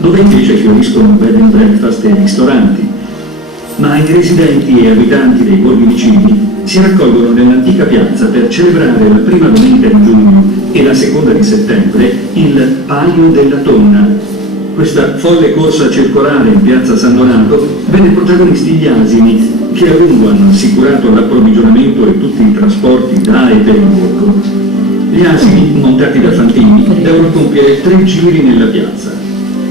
dove invece fioriscono bed and breakfast e ristoranti. Ma i residenti e abitanti dei borghi vicini si raccolgono nell'antica piazza per celebrare la prima domenica di giugno e la seconda di settembre il Palio della Tonna. Questa folle corsa circolare in piazza San Donato vede protagonisti gli asini, che a lungo hanno assicurato l'approvvigionamento e tutti i trasporti da e per il borgo. Gli asini, montati da fantini, devono compiere 3 giri nella piazza.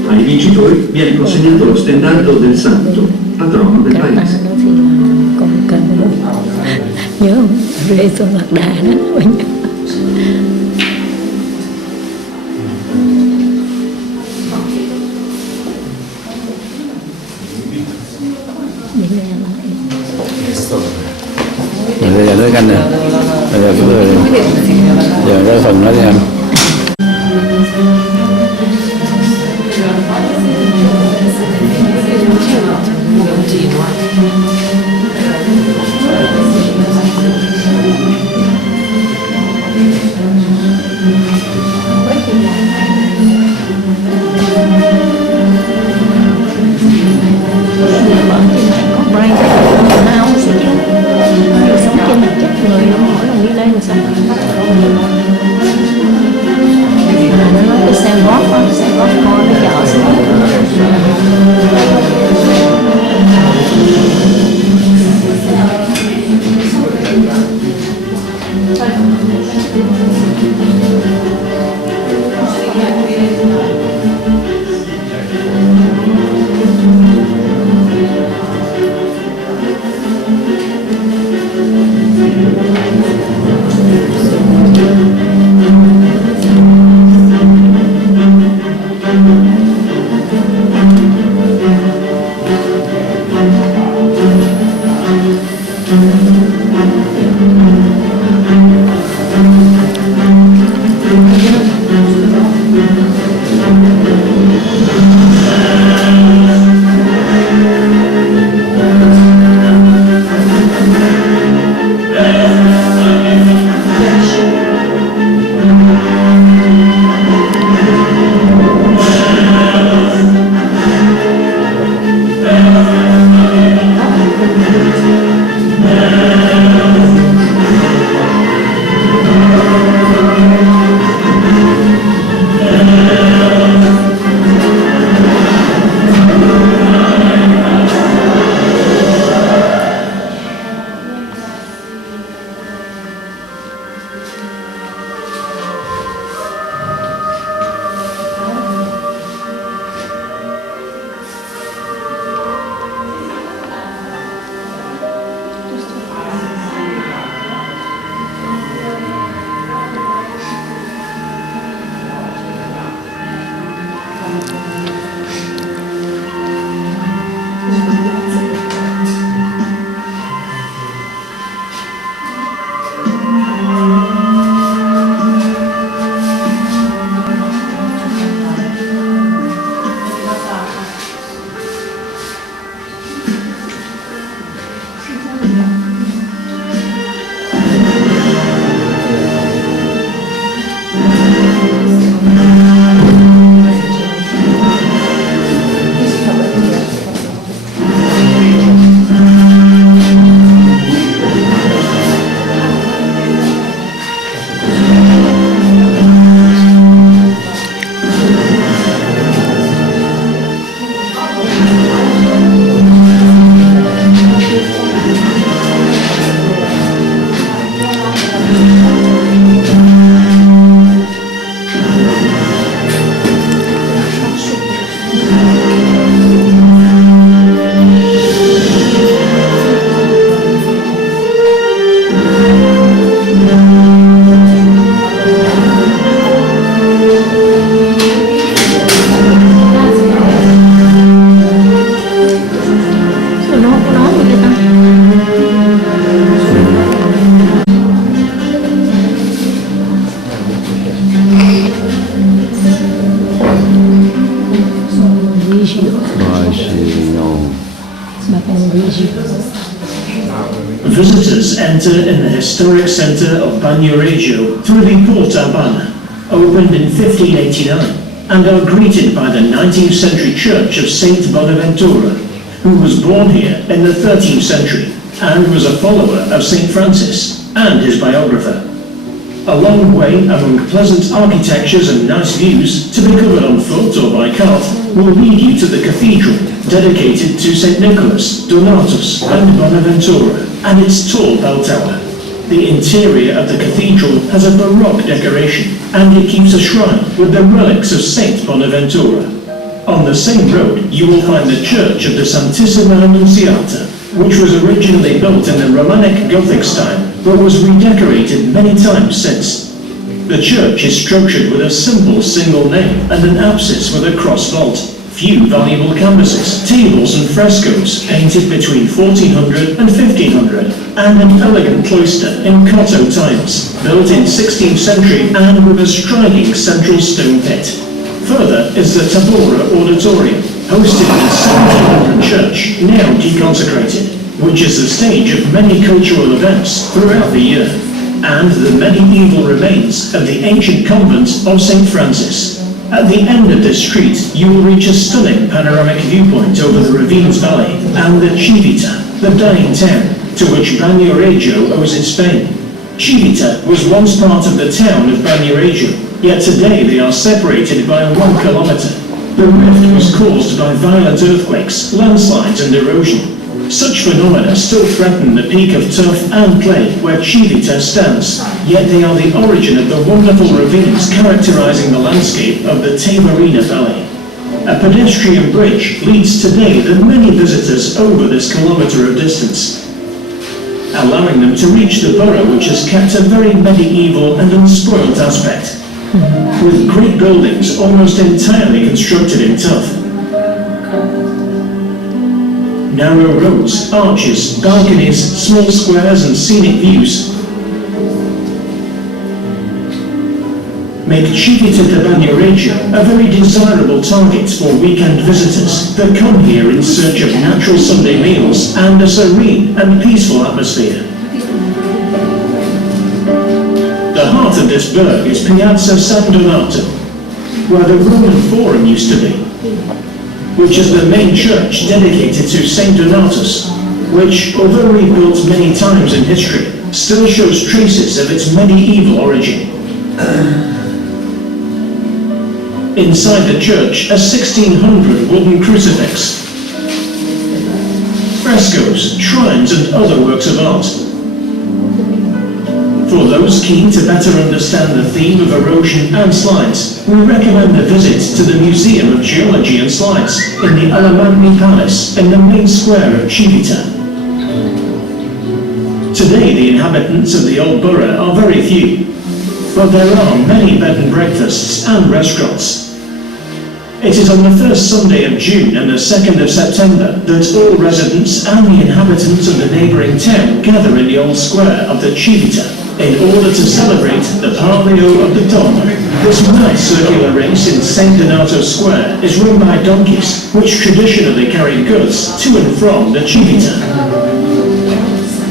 Ai vincitori viene consegnato lo stendardo del santo, patrono del paese. Nhớ không? Rê tôi lạc đà đó. Bây giờ tới canh nè, bây giờ cứ giờ tới phần đó đi anh. Visitors enter in the historic centre of Banyo Regio through the Porta Bana, opened in 1589. and are greeted by the 19th century church of Saint Bonaventura, who was born here in the 13th century and was a follower of Saint Francis and his biographer. A long way among pleasant architectures and nice views, to be covered on foot or by cart, will lead you to the cathedral dedicated to St. Nicholas, Donatus and Bonaventura, and its tall bell tower. The interior of the cathedral has a Baroque decoration, and it keeps a shrine with the relics of Saint Bonaventura. On the same road, you will find the Church of the Santissima Annunziata, which was originally built in the Romanic Gothic style, but was redecorated many times since. The church is structured with a simple single nave and an apsis with a cross vault, few valuable canvases, tables and frescoes painted between 1400 and 1500, and an elegant cloister in Cotto times, built in 16th century and with a striking central stone pit. Further is the Tabora Auditorium, hosted in the 1700 church, now deconsecrated, which is the stage of many cultural events throughout the year, and the medieval remains of the ancient convent of St. Francis. At the end of this street, you will reach a stunning panoramic viewpoint over the Ravines Valley and the Civita, the dying town, to which Bagnoregio owes its fame. Civita was once part of the town of Bagnoregio, yet today they are separated by 1 kilometre. The rift was caused by violent earthquakes, landslides and erosion. Such phenomena still threaten the peak of turf and clay where Civita stands, yet they are the origin of the wonderful ravines characterizing the landscape of the Tavorina Valley. A pedestrian bridge leads today the many visitors over this kilometre of distance, allowing them to reach the borough, which has kept a very medieval and unspoilt aspect, with great buildings almost entirely constructed in tuff. Narrow roads, arches, balconies, small squares and scenic views make Civita de Bagnoregio a very desirable target for weekend visitors that come here in search of natural Sunday meals and a serene and peaceful atmosphere. The heart of this burg is Piazza San Donato, where the Roman Forum used to be, which is the main church dedicated to Saint Donatus, which, although rebuilt many times in history, still shows traces of its medieval origin. Inside the church, a 1600 wooden crucifix, frescoes, shrines and other works of art. For those keen to better understand the theme of erosion and slides, we recommend a visit to the Museum of Geology and Slides in the Alamanni Palace in the main square of Civita. Today the inhabitants of the old borough are very few, but there are many bed and breakfasts and restaurants. It is on the first Sunday of June and the 2nd of September that all residents and the inhabitants of the neighbouring town gather in the old square of the Civita in order to celebrate the Palio of the Donna. This mad circular race in St. Donato Square is run by donkeys, which traditionally carry goods to and from the Civita.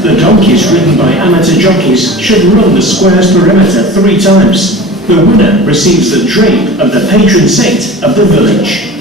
The donkeys ridden by amateur jockeys should run the square's perimeter 3 times. The winner receives the drape of the patron saint of the village.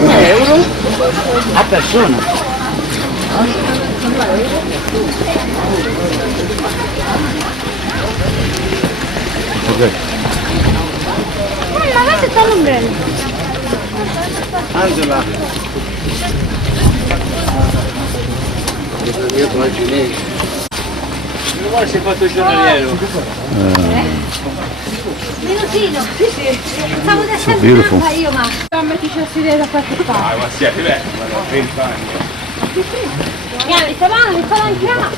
€1 a persona. Ok. Ma questo sta l'ombrello. Angela. Io con la cinese. Non si è fatto il giornaliero. Minutino, sì sì. Stavo da beautiful. io ma. Non mi dicessi da qualche parte. Ma siete beh, 20 anni. Yani sabah falan kira.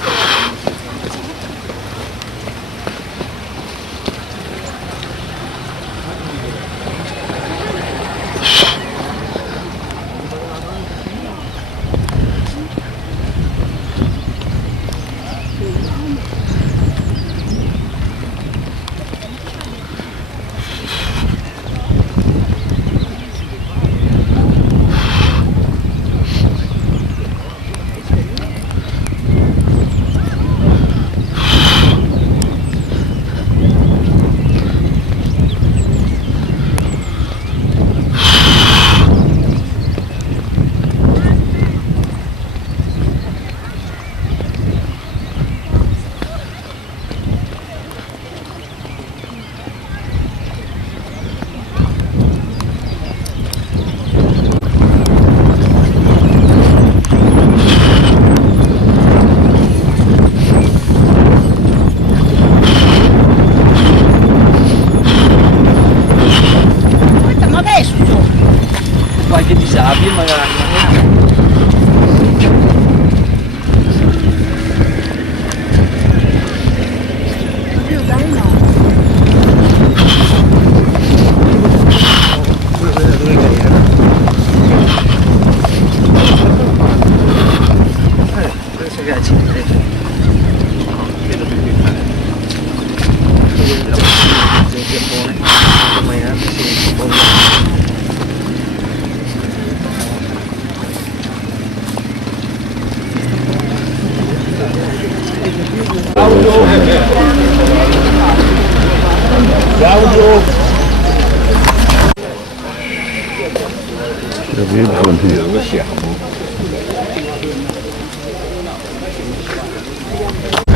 Qualche disabile magari.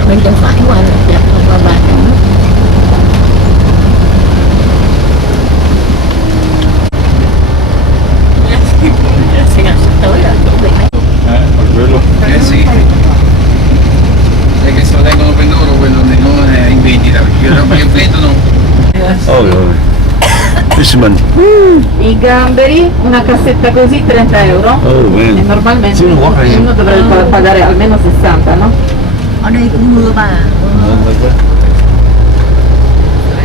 Bên chân phải qua là đẹp hơn qua ba cạnh nước. Xe sắp tới rồi, chuẩn bị mấy. Eh sì. Sai che se lo tengono per loro quello non è in vendita, perché le robe che vendono. Oh, Fisherman. I gamberi, una cassetta così 30 euro Oh, e man. normalmente Sì, uno dovrebbe pagare almeno 60, no? Ở đây cũng mưa bà.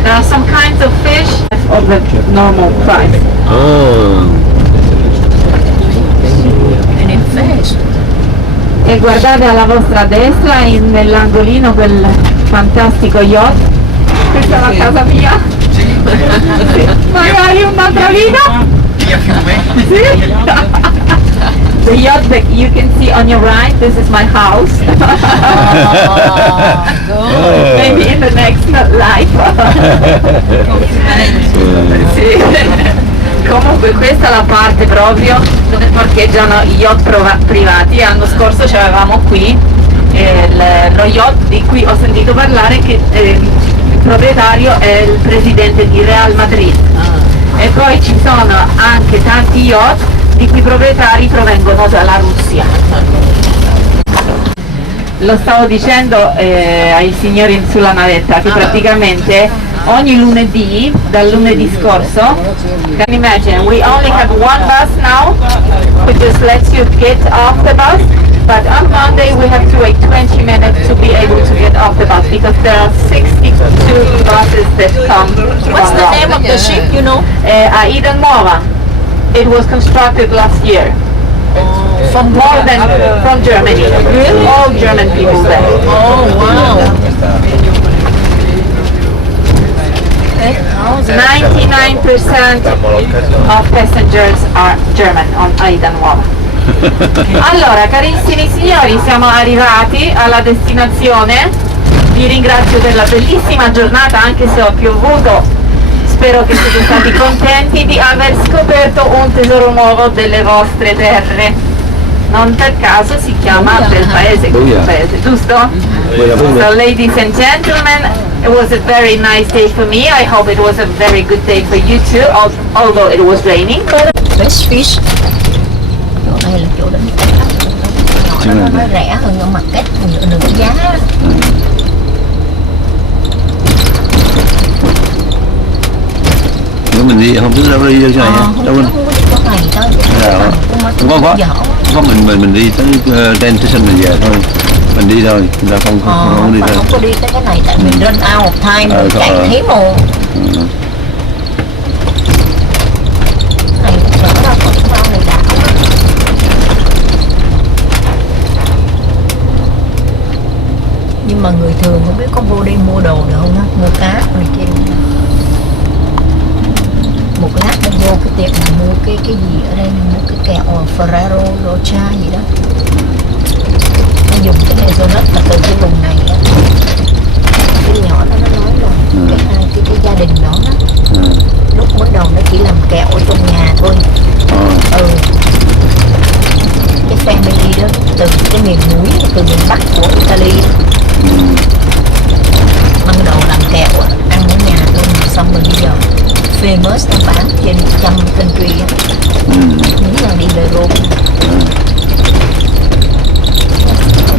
There are some kinds of fish of the normal price. Oh. And in fish. E guardate alla vostra destra, nell'angolino, quel fantastico yacht. Questa è la casa mia. Sì. Magari un'altra vita. Via Fiume. Sì. The yacht that you can see on your right, this is my house. Oh. Maybe in the next life. Sì. Comunque questa è la parte proprio dove parcheggiano i yacht privati. L'anno scorso ci avevamo qui lo yacht di cui ho sentito parlare, che il proprietario è il presidente di Real Madrid. E poi ci sono anche tanti yacht di cui i proprietari provengono dalla Russia. Lo stavo dicendo ai signori sulla navetta che praticamente ogni lunedì, dal lunedì scorso, can imagine, we only have one bus now, which just lets you get off the bus, but on Monday we have to wait 20 minutes to be able to get off the bus because there are 62 buses that come. What's the name of the ship, you know? Aida Nuova. It was constructed last year. From more than from Germany. Really? All German people there. Oh, wow. 99% of passengers are German on Aida Nuova. Allora, carissimi signori, siamo arrivati alla destinazione. Vi ringrazio per la bellissima giornata, anche se ho piovuto. Spero che siete stati contenti di aver scoperto un tesoro nuovo delle vostre terre. Non per caso si chiama Bel Paese, Booyah. paese, giusto? So ladies and gentlemen, it was a very nice day for me. I hope it was a very good day for you too, although it was raining. Fresh fish. Chỗ này là chỗ đánh cá. Nó rẻ hơn ở market, nửa giá. Nếu mình đi không biết đâu đi đâu này nha. Đâu mình. này thôi chứ Dạ, không cũng mất có dở. có mình đi tới trên station này về thôi, mình đi thôi, chúng ta không đi mà thôi. không có đi tới cái này tại mình run out of time mình chạy thế mà này cũng đỡ đâu, còn vào này đã lắm. Nhưng mà người thường không biết có vô đây mua đồ được không á, mua cá này kia. Một lát mình vô cái tiệm mà mua cái gì ở đây, mình mua cái kẹo Ferrero Rocher gì đó, nó dùng cái hazelnut là từ cái vùng này á. Cái nhỏ đó nó nói là cái gia đình đó lúc mới đầu nó chỉ làm kẹo ở trong nhà thôi. Cái family đó từ cái miền núi, từ miền Bắc của Italy ban đầu làm kẹo ăn ở nhà thôi, xong rồi bây giờ famous nó bán trên 100 country á. Những là đi về Rome.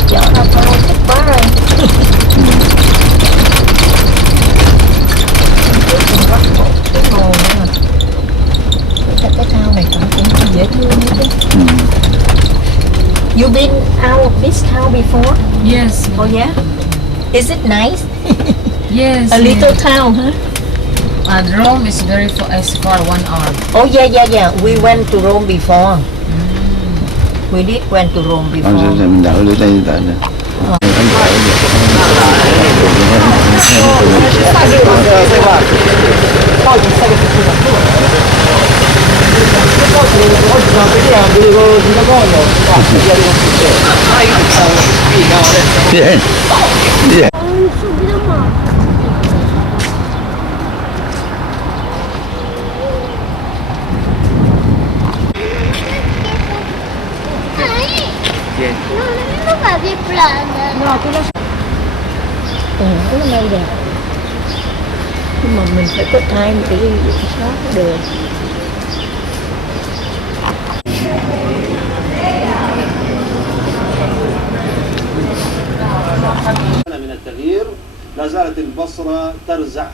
Chợ đâu có thích quá rồi. Cái màu nữa mà cái thao này cũng dễ thương nữa chứ. You been out of this town before? Yes. Oh yeah? Is it nice? Yes. A little town, huh? And Rome is very far, as far 1 hour. Oh yeah. We went to Rome before. We did went to Rome before. Mình đỡ lưỡi tay tại này. Non va di plana. No, tôi nó nó ngay đẹp. Nhưng mà mình phải có time để đi shop được. من التغيير لا زالت البصرة ترزح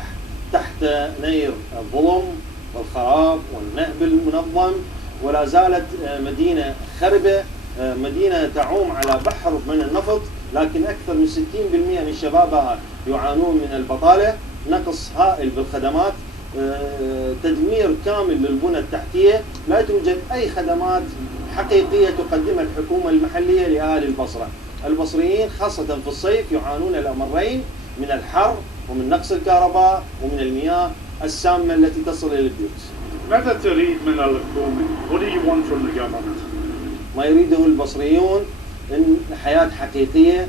تحت نير الظلم والخراب والنهب المنظم، ولا زالت مدينة خربة، مدينة تعوم على بحر من النفط، لكن أكثر من 60% من شبابها يعانون من البطالة، نقص هائل بالخدمات، تدمير كامل للبنى التحتية، لا توجد أي خدمات حقيقية تقدمها الحكومة المحلية لأهالي البصرة. البصريين خاصة في الصيف يعانون الأمرين من الحر ومن نقص الكهرباء ومن المياه السامة التي تصل إلى البيوت. ماذا تريد من الحكومة؟ What do you want from the government? ما يريده البصريون إن حياة حقيقية،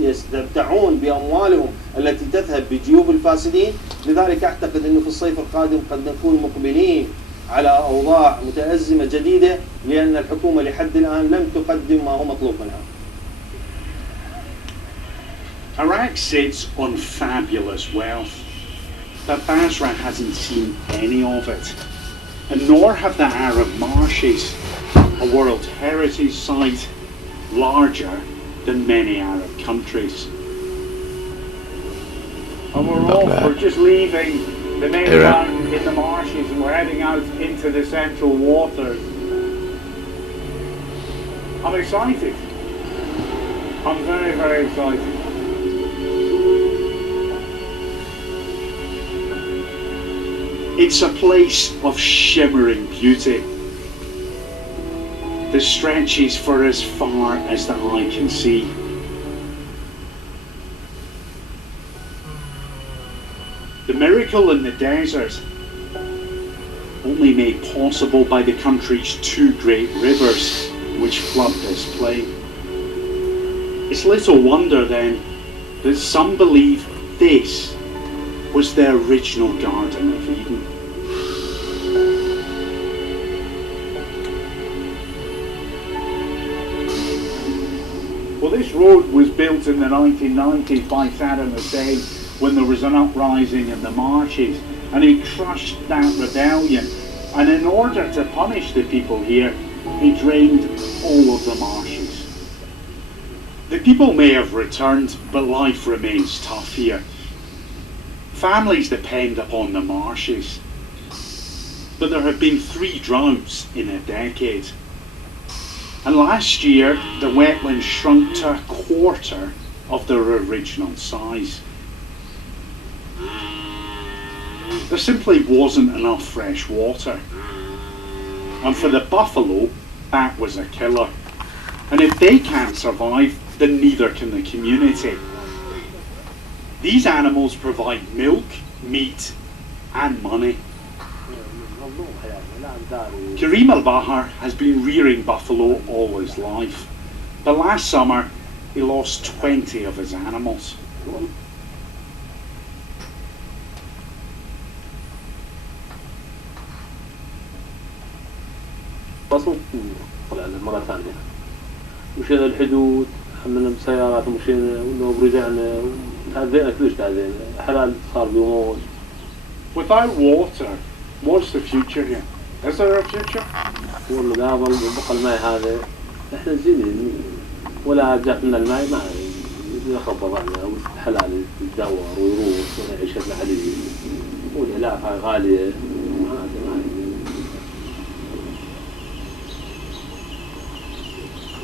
يستمتعون بأموالهم التي تذهب بجيوب الفاسدين. لذلك أعتقد أنه في الصيف القادم قد نكون مقبلين على أوضاع متأزمة جديدة، لأن الحكومة لحد الآن لم تقدم ما هو مطلوب منها. Iraq sits on fabulous wealth, but Basra hasn't seen any of it, and nor have the Arab marshes, a World Heritage Site larger than many Arab countries. And we're just leaving the mainland in the marshes and we're heading out into the central waters. I'm excited. I'm very, very excited. It's a place of shimmering beauty that stretches for as far as the eye can see. The miracle in the desert, only made possible by the country's 2 great rivers which flood this plain. It's little wonder then that some believe this was the original Garden of Eden. Well, this road was built in the 1990s by Saddam Hussein when there was an uprising in the marshes, and he crushed that rebellion, and in order to punish the people here, he drained all of the marshes. The people may have returned, but life remains tough here. Families depend upon the marshes. but there have been 3 droughts in a decade. And last year, the wetlands shrunk to a quarter of their original size. There simply wasn't enough fresh water. And for the buffalo, that was a killer. And if they can't survive, then neither can the community. These animals provide milk, meat, and money. Karim Al-Bahar has been rearing buffalo all his life. But last summer, he lost 20 of his animals. وصلت طلعنا مرة ثانية مشينا الحدود حملنا بسيارات ومشينا ورجعنا تعذينا كلش تعذينا حلال صار بيموت. Without water, what's the future here? Is there a future? والله لا بقى الماء هذا احنا زين ولا جات لنا الماء ما يخبط عنا حلال يتدور ويروح ونعيش عليه والعلاقة غالية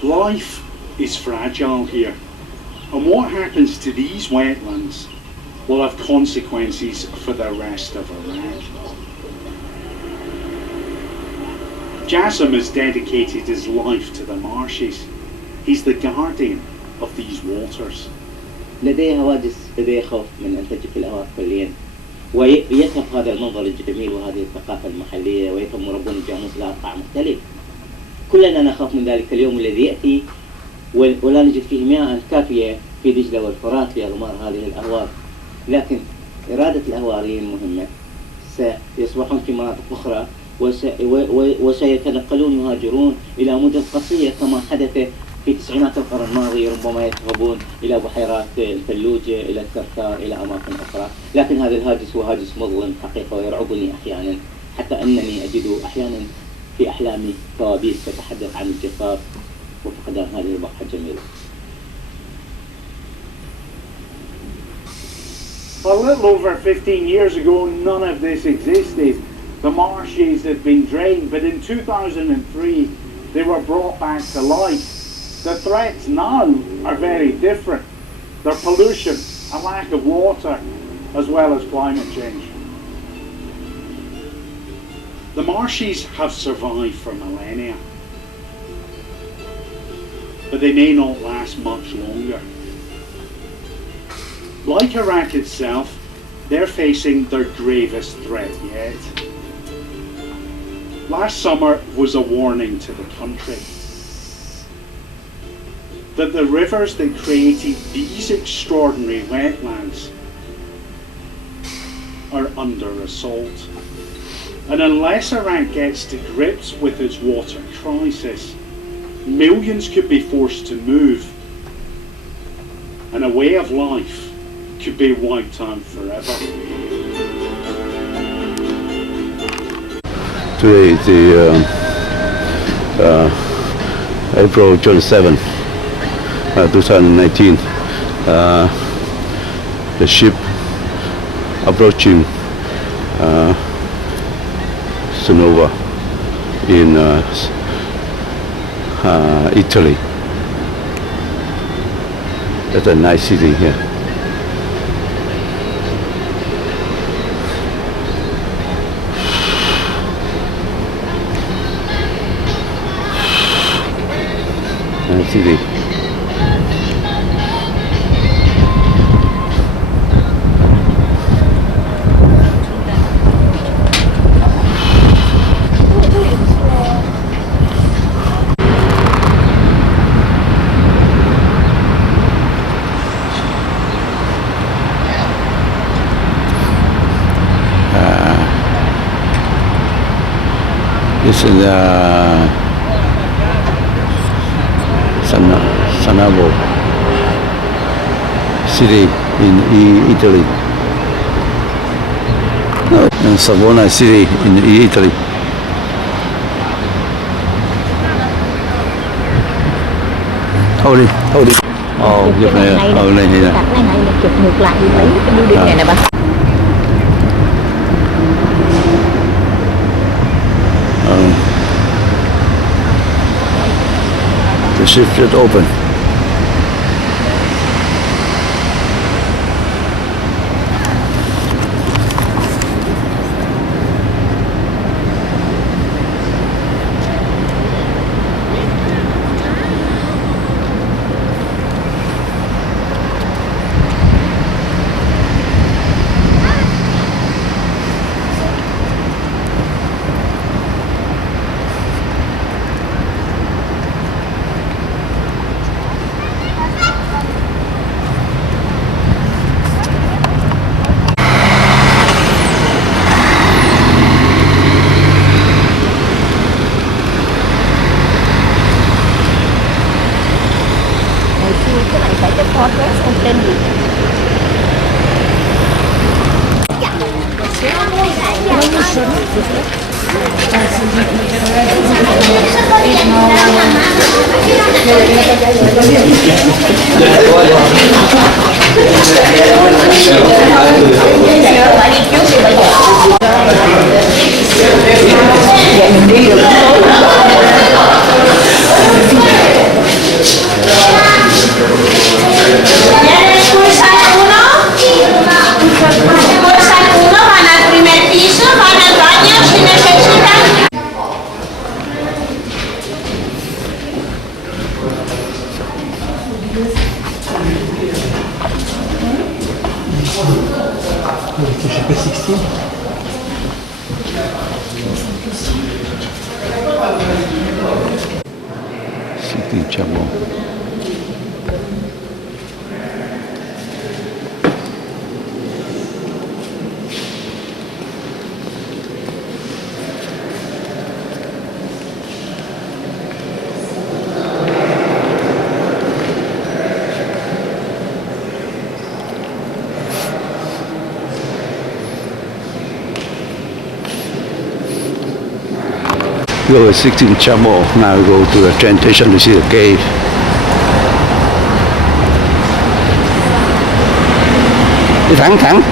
Life is fragile here, and what happens to these wetlands will have consequences for the rest of Iraq. Jassim has dedicated his life to the marshes. He's the guardian of these waters. لدي هواجس لدي خوف من أن تجف الأوراق كليا ويذهب هذا المنظر الجميل وهذه الثقافة المحلية ويتم ربون الجاموس لها طعم مختلف. كلنا نخاف من ذلك اليوم الذي يأتي ولا نجد فيه مياه كافية في دجلة والفرات لإغمار هذه الأهوار. لكن إرادة الأهواريين مهمة. سيصبحون في مناطق أخرى وسيتنقلون يهاجرون إلى مدن قصية كما حدث في تسعينات القرن الماضي. ربما يذهبون إلى بحيرات الفلوجة إلى الكركار إلى أماكن أخرى. لكن هذا الهاجس هو هاجس مظلم حقيقة ويرعبني أحيانا حتى أنني أجد أحيانا في أحلامي كوابيس تتحدث عن الجفاف وفقدان هذه البقعة الجميلة. A little over 15 years ago, none of this existed. The marshes had been drained, but in 2003, they were brought back to life. The threats now are very different. They're pollution, a lack of water, as well as climate change. The marshes have survived for millennia, but they may not last much longer. Like Iraq itself, they're facing their gravest threat yet. Last summer was a warning to the country that the rivers that created these extraordinary wetlands are under assault. And unless Iraq gets to grips with its water crisis, millions could be forced to move, and a way of life could be wiped out forever. Today is the April 27, 2019. The ship approaching Sonova in Italy. That's a nice city here. Nice city. This is Sanavo city in Italy. And Savona city in Italy. Hold it. Oh, chụp này, này nè. Này chụp ngược lại lấy cái building này nè bà. The ship just open. Cái này phải cho podcast không trên gì. Sitting Chamo. We go to 16 Chamo. Now we go to the train station to see the cave. Đi thẳng thẳng.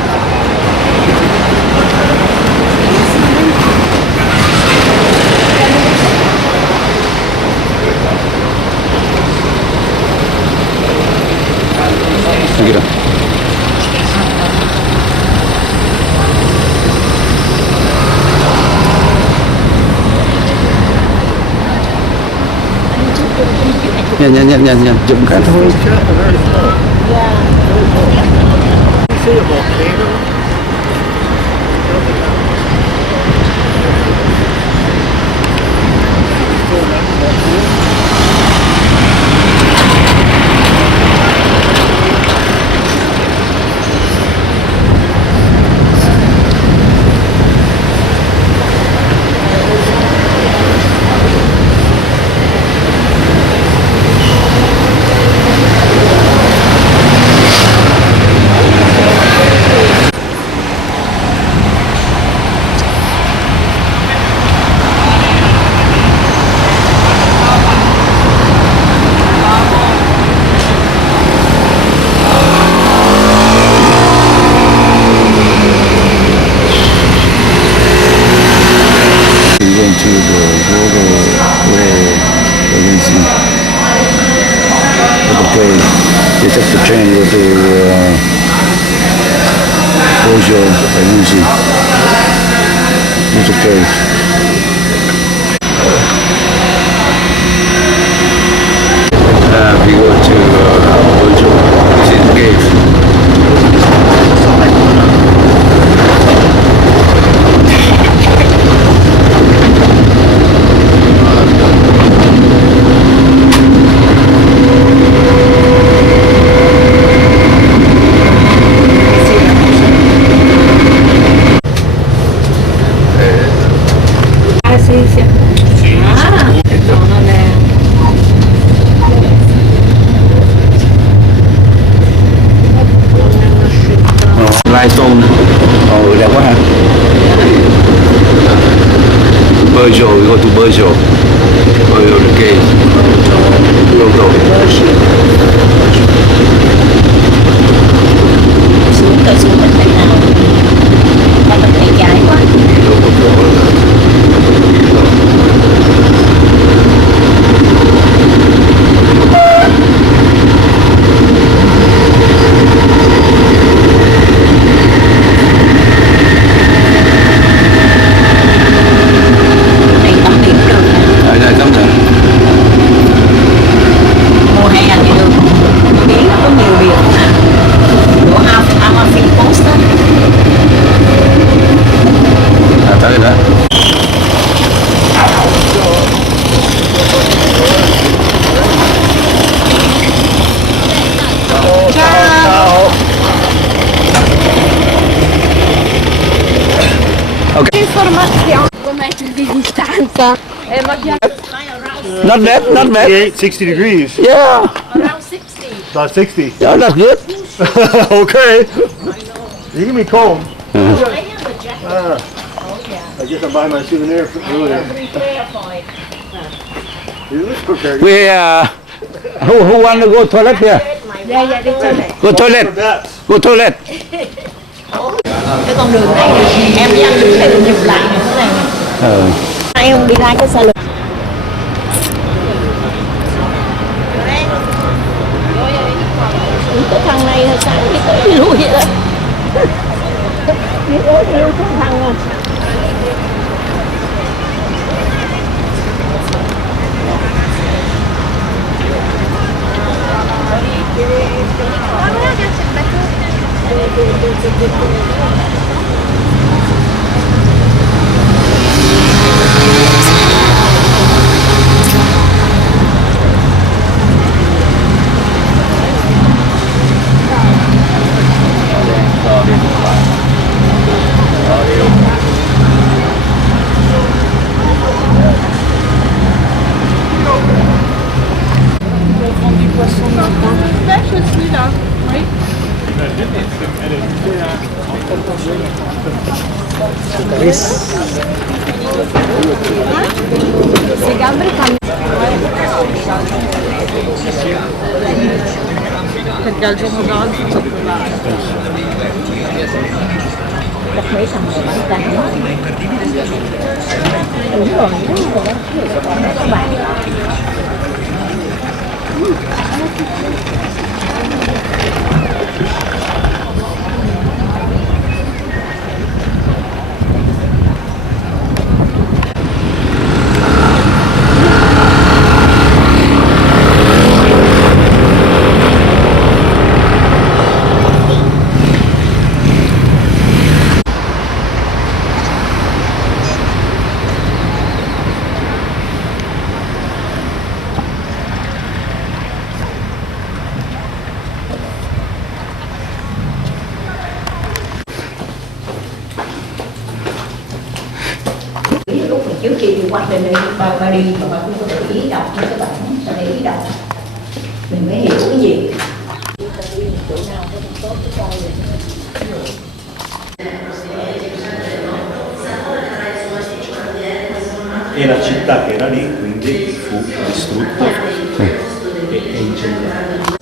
Kira. Nhanh, chụp cái thôi. To the Rogo agency. Okay, they took the train with the Bojo agency. It's okay. We go to Bojo. This is the cave. Limestone. Đẹp quá ha. Bojo, we go to Bojo. Bojo the cave. Go. Xuống mình phải nào. Mà mình thấy trái quá. Okay. Informazione come di distanza. Not bad, not bad. 60 degrees. Yeah. Around 60. About 60. Yeah, that's good. Okay. You give me comb. I have a jacket. I guess I'm buying my souvenir for earlier. You look prepared. We who want to go toilet here? Yeah, đi toilet. Go toilet. Go toilet. Cái con đường này em với anh đứng đây chụp lại nữa này. Em không đi ra cái xa lược. Cái thằng này là sáng đi tới đi lui vậy đó. Đi tới đi lui thằng à. Si Gabri kan perché al giorno d'oggi chắc mấy thằng này bán tàn đúng rồi các bạn trước khi đi qua bên đây ba đi mà ba cũng có để ý đọc các bạn ta để ý đọc mình mới hiểu cái gì chỗ nào có tốt cái coi E la città che era lì quindi fu distrutta e incendiata.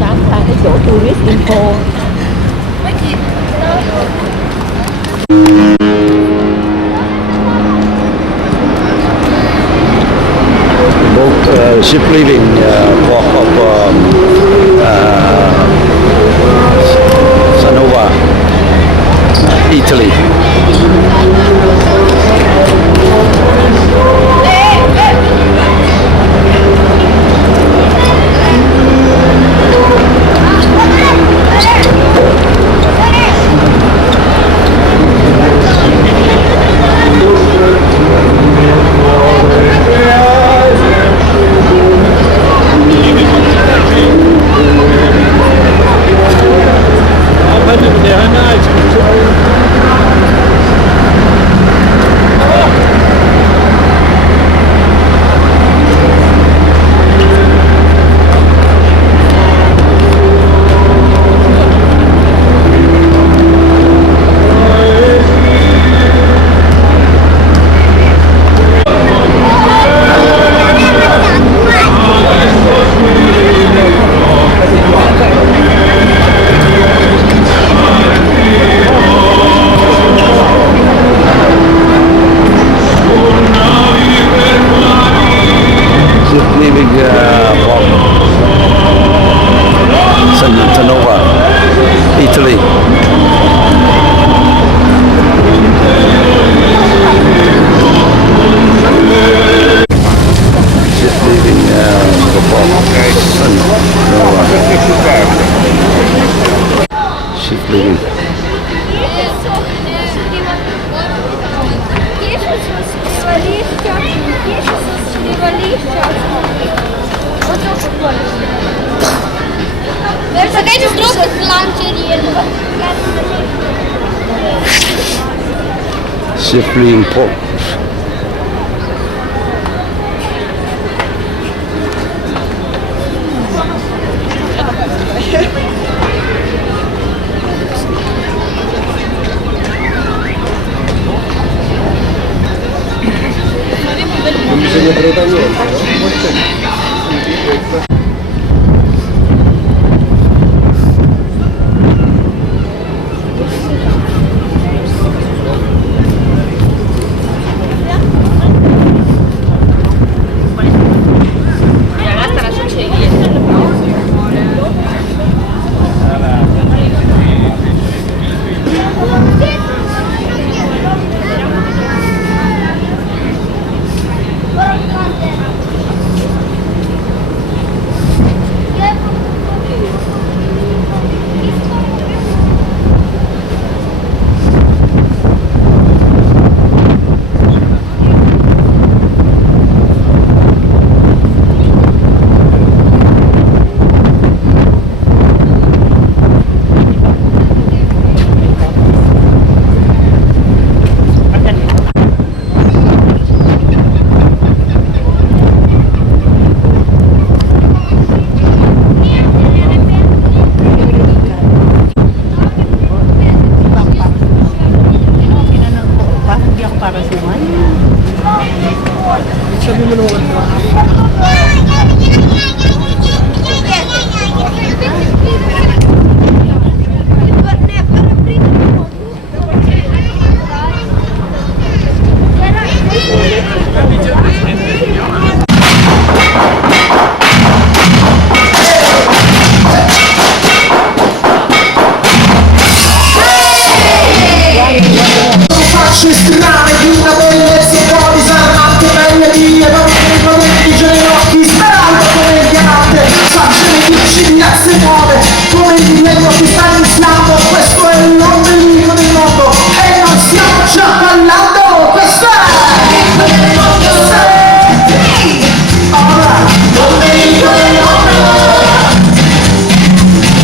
Sáng là cái chỗ tourist info. Boat ship leaving port of Sanova, Italy. Sanova, Italy. Just leaving the port. Sanova. Shift leaving. There's a guy just rocket launcher here. Shift leaving port. Non bisogna prenotare niente, no? Sabi mo naman. Facce strane di una bellezza un po' disarmante, belle vie, bambini prometti gli occhi, sperando come il diamante, facce le dici di razze nuove, come il millennio che sta iniziando, questo è l'ombelico del mondo, e non stiamo già ballando, questo è l'ombelico del mondo, l'ombelico del mondo,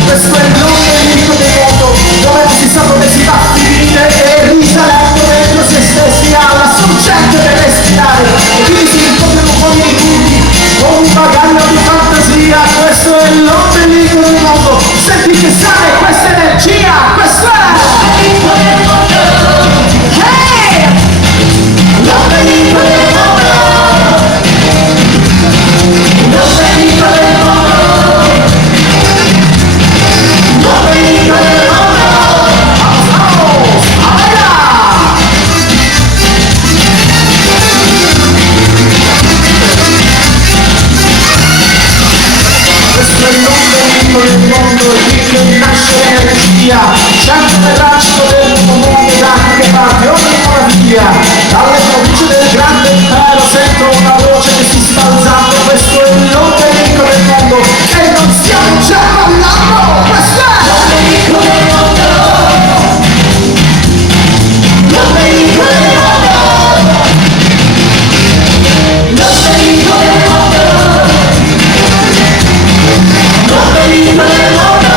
questo è l'ombelico del mondo, dove non si sa dove si va a finire, e risalendo dentro se stessi alla sorgente per respirare, e quindi si incontrano con i punti, con un bagaglio di fantasia, questo è l'ombelico del mondo, senti che sale questa energia, questo è l'ombelico del mondo, hey! L'ombelico del mondo, l'ombelico del mondo, l'ombelico del mondo, vamos, a bailar! Questo è l'ombelico del mondo, è qui che nasce l'energia, c'è un braccio del mondo da che parte ogni malattia, dalle province del grande impero sento una voce che si sta alzando, questo è l'ombelico del mondo, e non stiamo già ballando, questo è l'ombelico del mondo, l'ombelico del mondo, l'ombelico del mondo, l'ombelico del mondo.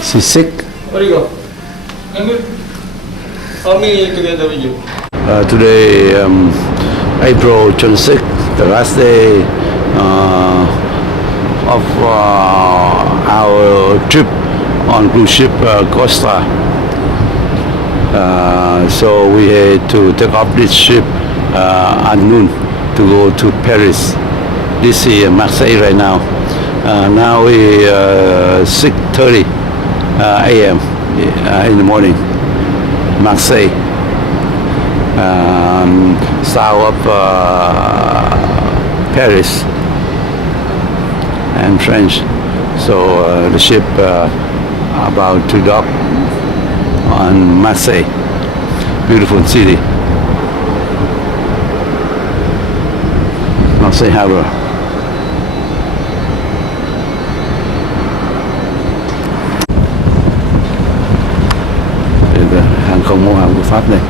She's sick. Where you go? How many together with you? Today, April 26th, the last day of our trip on cruise ship Costa. So we had to take off this ship at noon to go to Paris. This is Marseille right now. Now is 6:30 a.m. In the morning. Marseille, south of Paris and French. So the ship about to dock on Marseille, beautiful city, Marseille Harbor. Hàng không mẫu hạm của Pháp đây.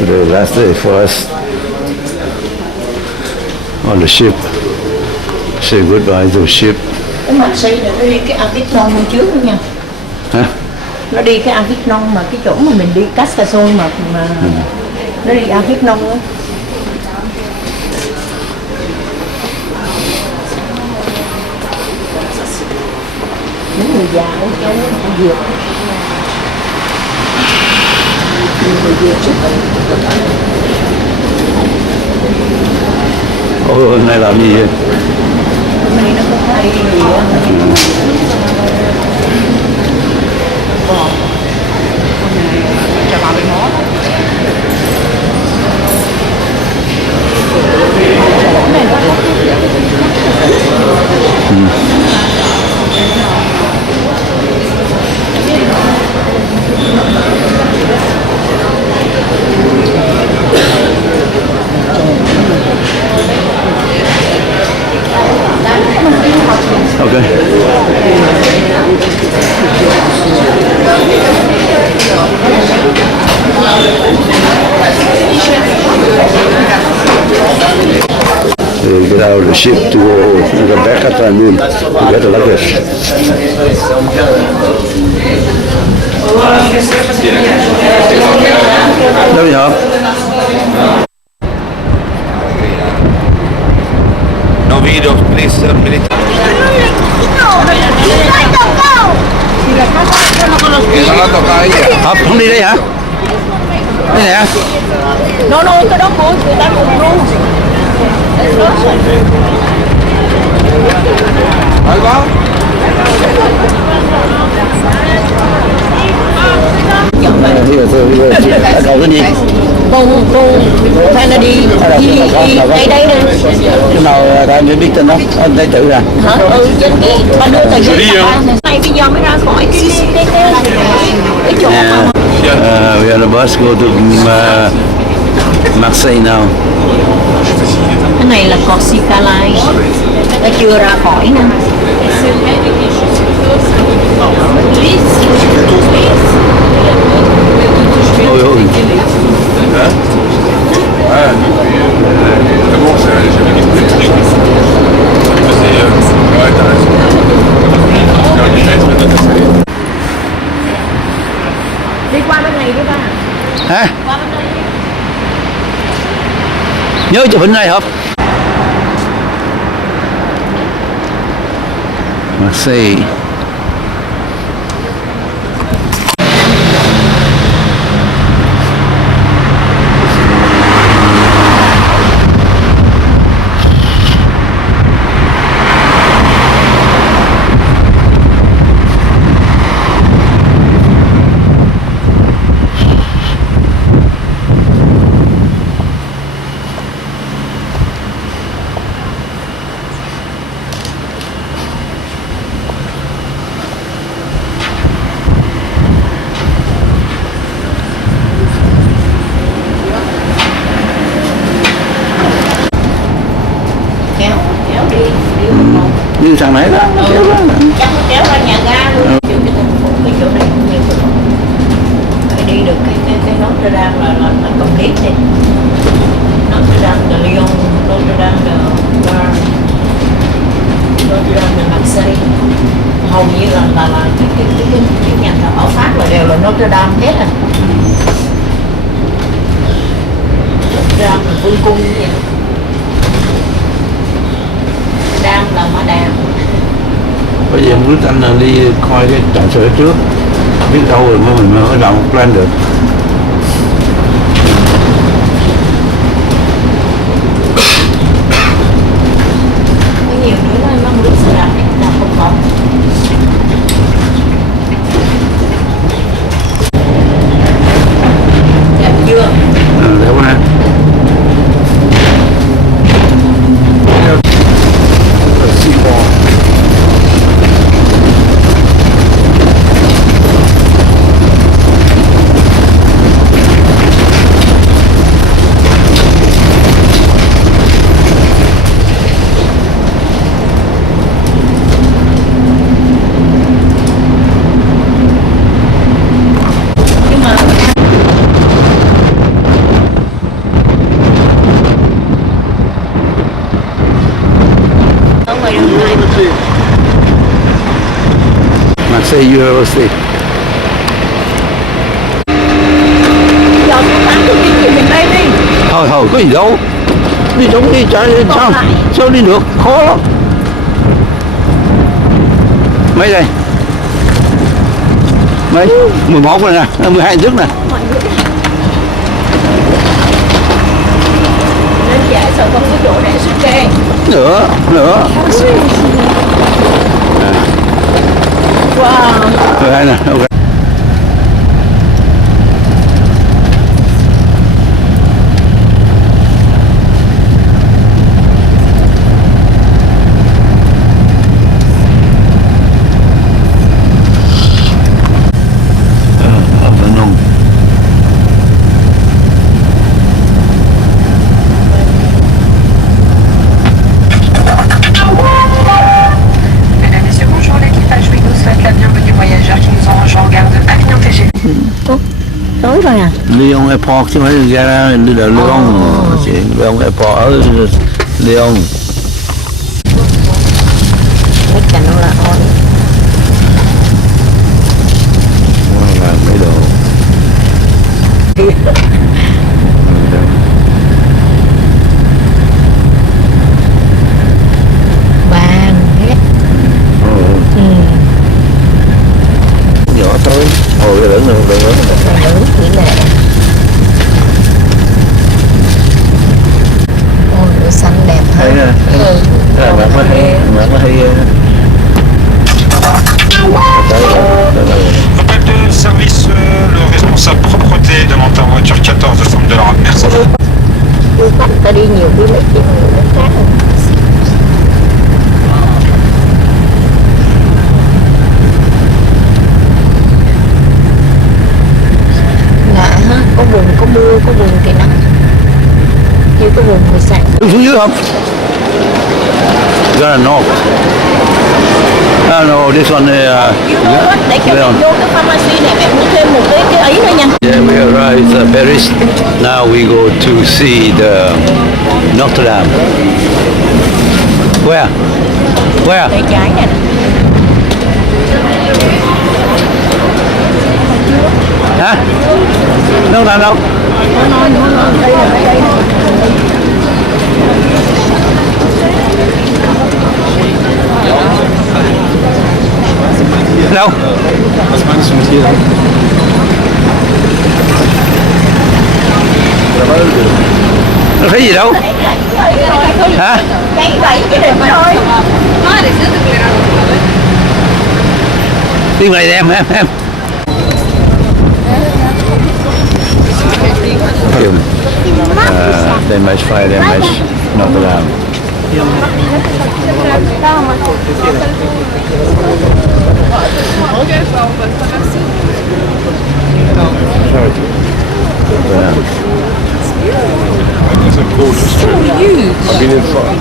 Today, last day for us on the ship. Say goodbye to the ship. Cái Marseille nó đi cái Avignon hôm trước nữa nha. Hả? Nó đi cái Avignon mà cái chỗ mà mình đi Carcassonne mà nó đi Avignon á. Những người già ông cháu họ dược. Người dược chứ. Ôi, hôm nay làm gì vậy? Hôm nay nó có hay gì á. Chào bà bên đó. Get out of the ship to go back at noon to get the luggage. Đâu vậy hả? No videos, please, military. Không đi đây hả? Đây nè. No, cái đó của người ta cùng luôn. Cầu cái gì? Cô phải nó đi đây đây nè. Cái nào ta mới biết tên đó, anh thấy tự ra. Hả? Ừ, trên cái ba đưa tờ giấy này bây giờ mới ra khỏi cái chỗ mà. We are the bus go to Marseille now. Cái này là Corsica Line. Ta chưa ra khỏi nè. Ôi ôi. Đi qua bên này đi ba. Hả? Qua bên đây đi. Nhớ chụp hình này không? Marseille. thằng này đó, nó kéo ra. Chắc nó kéo ra nhà ga luôn. Cái chỗ này cũng nhiều rồi. Phải đi được cái Notre Dame là complete đi. Notre Dame de Lyon, Notre Dame de Bar, Notre Dame de Marseille. Hầu như là cái nhà thờ ở Pháp là đều là Notre Dame hết à. Notre Dame là vương cung như vậy. Dame là Madame. Bây giờ muốn anh là đi coi cái trạm sửa trước, biết đâu rồi mình mới làm một plan được. Có nhiều nữa nó muốn xe đạp là không còn. Đẹp chưa? Đẹp quá. Marseille University. Giờ tôi bán tôi đi về miền Tây đi. Thôi có gì đâu. Đi trống đi chạy sao đi được, khó lắm. Mấy đây? Mấy? 11 rồi nè, 12 trước nè. Nên chạy sao không có chỗ để xuống kê. Nữa. Wow. Đây nè, ok. Tối rồi à? Lyon Airport chứ không phải gara Lyon. Lyon Airport ở Lyon. Cái cạnh là on. Là mấy đồ. Vàng hết. Nhỏ thôi. Ôi cái lớn nữa. Lớn chỉ là. Ôi nó xanh đẹp hả? Thấy nè. Bạn có hay. Appel de service, le responsable propreté demande ta voiture 14 de somme de l'Europe. Merci. Ta đi nhiều đi mấy chuyện nó khác. Lạ ha, có vùng có mưa, có vùng thì nắng. Chứ có vùng thì sạch. Xuống dưới không? Gara North. No, this one để cho mình vô cái pharmacy này mẹ mua thêm một cái ấy nữa nha. Yeah, we arrived at Paris. Now we go to see the Notre Dame. Where? Tay trái này. Hả? Notre Dame đâu? Đây là đâu? Nó thấy gì đâu? Hả? Tiếng này em. Damage fire, damage Notre Dame. Sorry. It's a gorgeous church. I've been in front.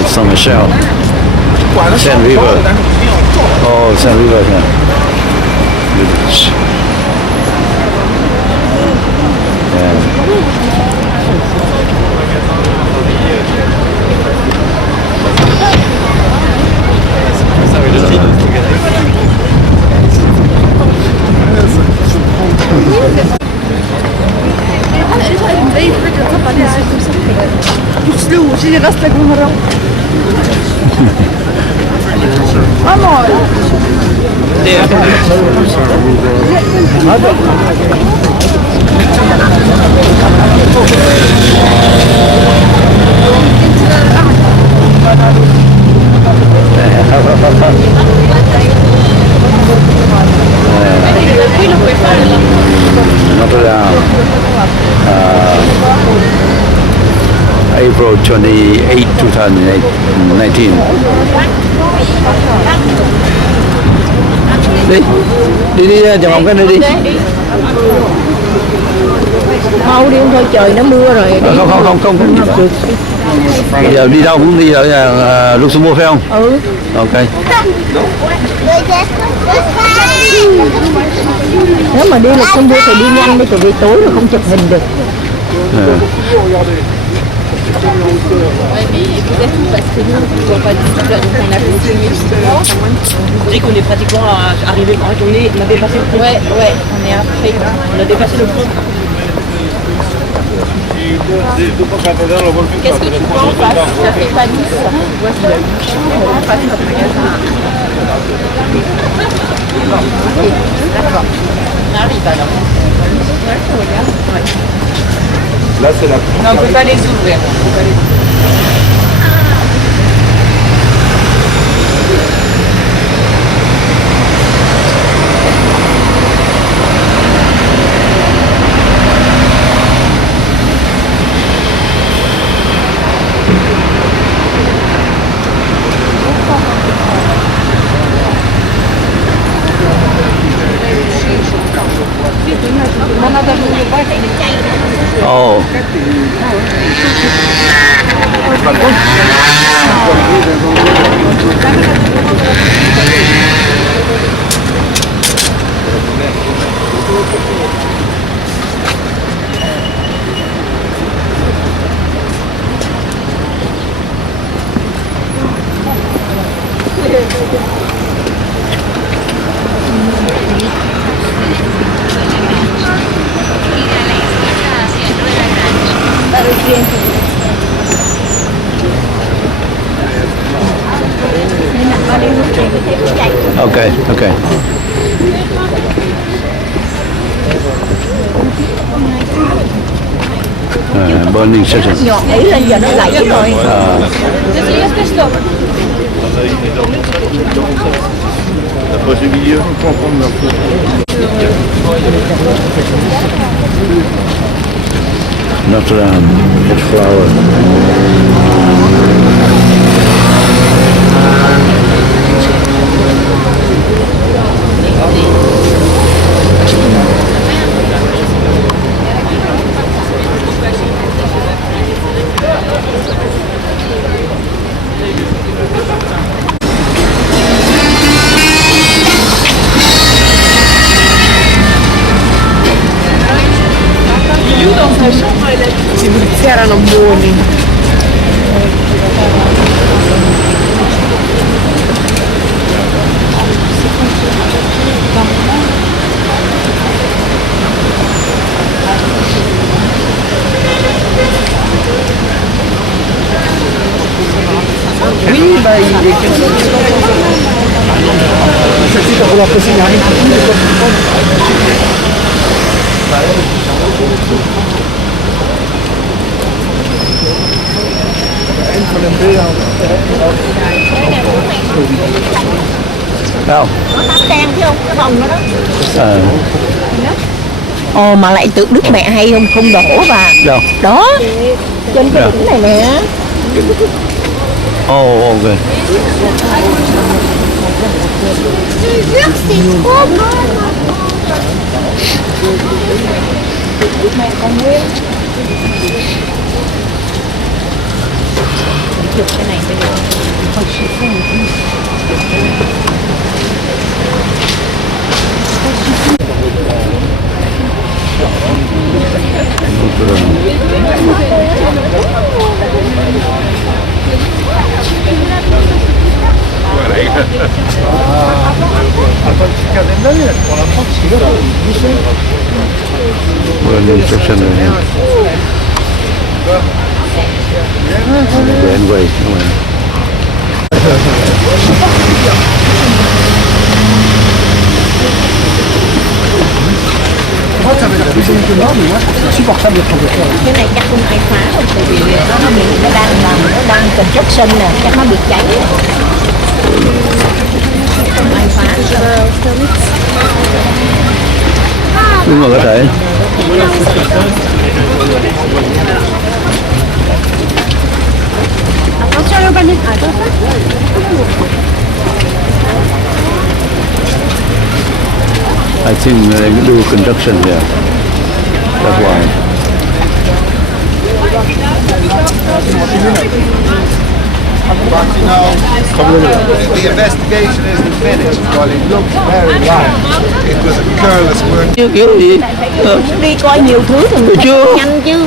Lake Saint Michel. Seine River. Oh, Seine River, yeah. Village. Notre Dame. April 28, 2019. Đi chào ông cái này đi. Mau đi thôi, trời nó mưa rồi. Không. Bây giờ đi đâu cũng đi ở Luxembourg phải không? Ừ. Ok. Nếu mà đi Luxembourg thì đi nhanh đi, tại vì tối rồi không chụp hình được. On dit qu'on est pratiquement arrivé en journée, on a dépassé le pont. Ouais, on est après, on a dépassé le pont. Qu'est-ce que tu vois en face? Ça fait pas Nice. Voici en face notre magasin. D'accord. On arrive alors. Ouais. Là, c'est la... Non, on peut pas les ouvrir. On peut pas les ouvrir. Oh. Okay. Burning session. Nhọt ấy lên giờ nó lạnh rồi. Notre Dame, it's flower. Erano buoni. Oui, bah il est 15 heures. Celle-ci, t'as voulu apprécier, il n'y a rien Đâu? Nó tắm đen thấy không? Cái vòng đó đó. Ồ mà lại tự Đức Mẹ hay không đổ vào. Đâu? Đó. Trên cái đỉnh này nè. Oh, ok. Đức Mẹ còn nguyên. Chụp cái này. Well, section anyway. Insupportable d'être Angleterre. Cái này chắc không ai phá đâu, tại vì nó đang construction nè, chắc nó bị cháy. Không ai phá. Đúng rồi, có thể. I think they do construction here. That's why. But you know, the investigation isn't finished, but it looks very like it was a careless work. Kiểu gì? Đi coi nhiều thứ thì mình chưa nhanh chứ.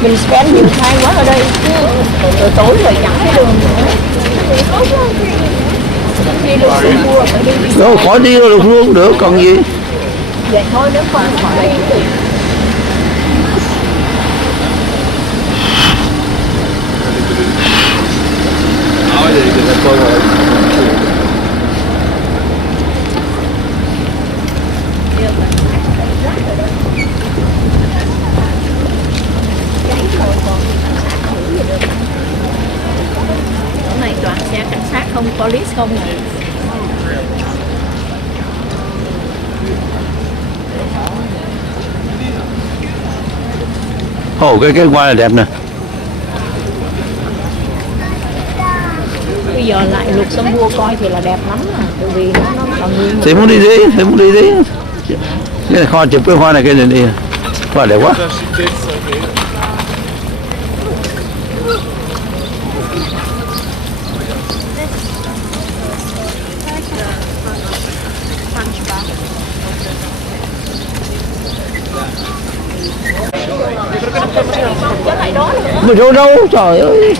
Mình spend nhiều time quá ở đây chứ. Rồi tối rồi chẳng thấy đường nữa. Đi được xuống mua phải đi. Đâu khỏi đi đâu được luôn được còn gì. Vậy thôi nếu không khỏi đây thì này toàn xe cảnh sát không, police không này. Ồ, cái hoa là đẹp nè. Bây giờ lại Luxembourg coi thì là đẹp lắm mà, tại vì nó còn nguyên. Thì muốn đi đi, thì muốn đi đi. Cái này kho chụp cái hoa này cái này đi. Hoa đẹp quá. Mà đâu đâu, trời ơi.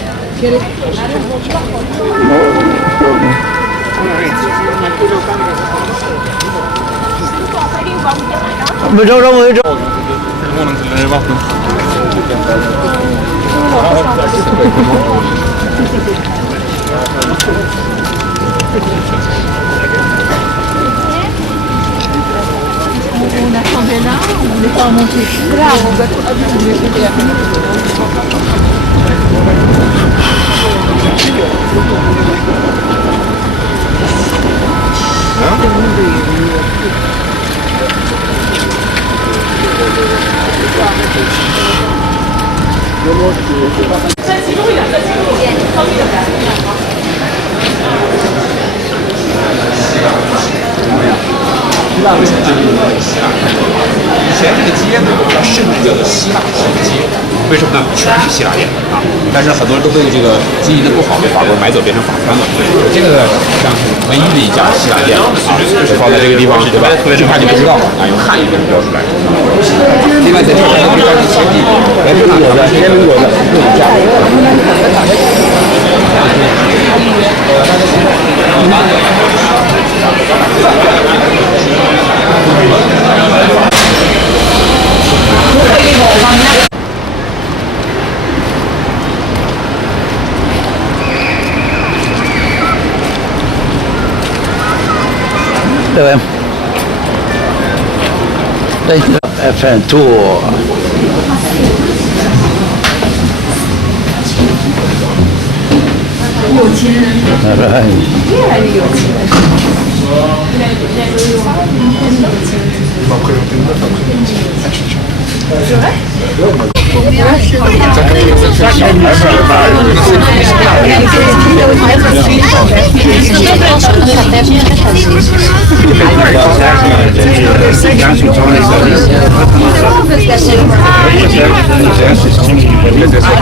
Mà đâu đâu rồi đâu. Telefonen till vattnet. Una favela, le fa monter. Bravo,以前这个街呢叫圣地叫做希腊圣街，为什么呢？全是希腊店啊，但是很多人都被这个经营的不好被法国人买走，变成法餐了。这个像是唯一的一家希腊店啊，就放在这个地方，对吧？就怕你不知道啊，用汉语给标出来。另外在这儿还有一家前地，来这有的，天明有的，各种价格。Đâu em? Đây là Eiffel Tour.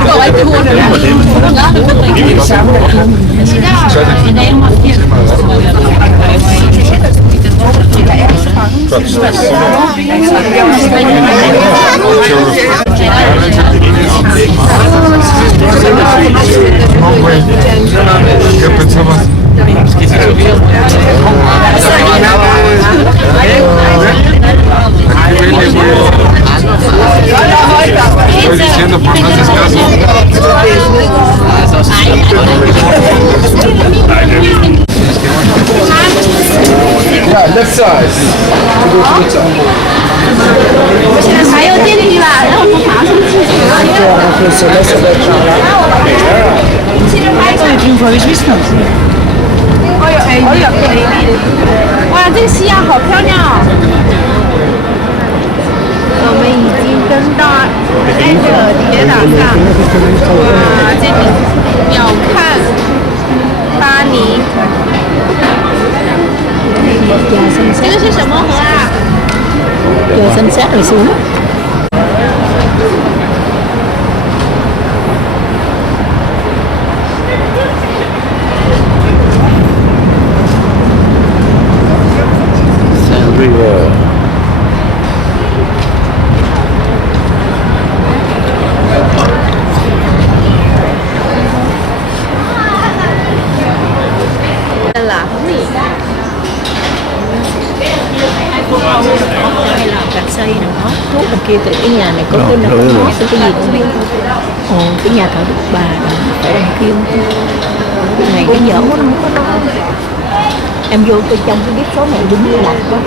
Rồi. ¿Qué pensabas? Estoy diciendo por no haces caso. Yeah, left side. Left side. 还有电梯吧，然后我们爬上去。哇，这个夕阳好漂亮哦！我们已经登到埃菲尔铁塔上，哇，这里鸟瞰巴黎。这个是什么河啊？ Chờ xem xét rồi xuống. River. Là Hay là cạch xây nữa, thuốc đằng kia từ cái nhà này có cái nào có cái gì cũng biết. Ồ, cái nhà thờ Đức Bà đó, ở đằng kia cái này cái dở quá không có đó. Em vô tôi trong cái biết số này đúng là quá.